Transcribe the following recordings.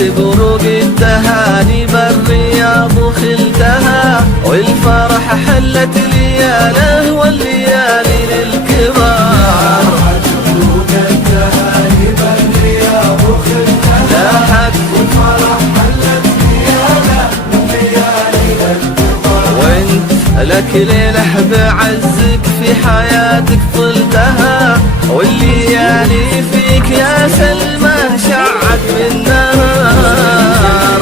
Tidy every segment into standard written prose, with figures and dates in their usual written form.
بروق التهاني بالرياض وخلتها، والفرح حلت لياله والليالي للكبار. بروق التهاني بالرياض وخلتها، والفرح حلت لياله والليالي للكبار. وانت لك ليلة بعزك في حياتك طلتها، والليالي فيك يا سلمى شعت من نار.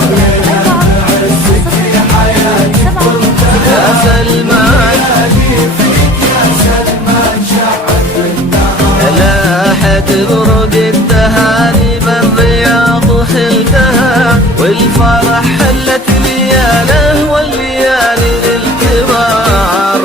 يا سلمى لاحت بروق التهاني بالرياض وخلتها، والفرح حلت لياله والليالي للكبار.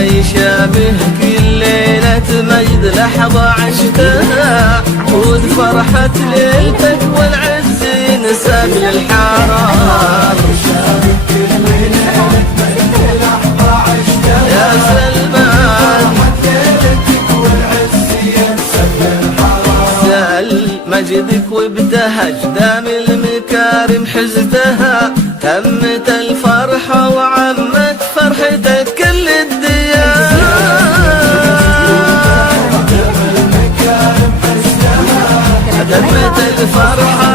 يشابه كل ليلة مجد لحظة عشتها، خذ فرحة ليلتك والعز ينسب للحرام. يا سلمان سأل مجدك وابتهج دام المكارم حزتها، تمت الفرحة وعمت فرحتك كل الديار. تمت الفرحة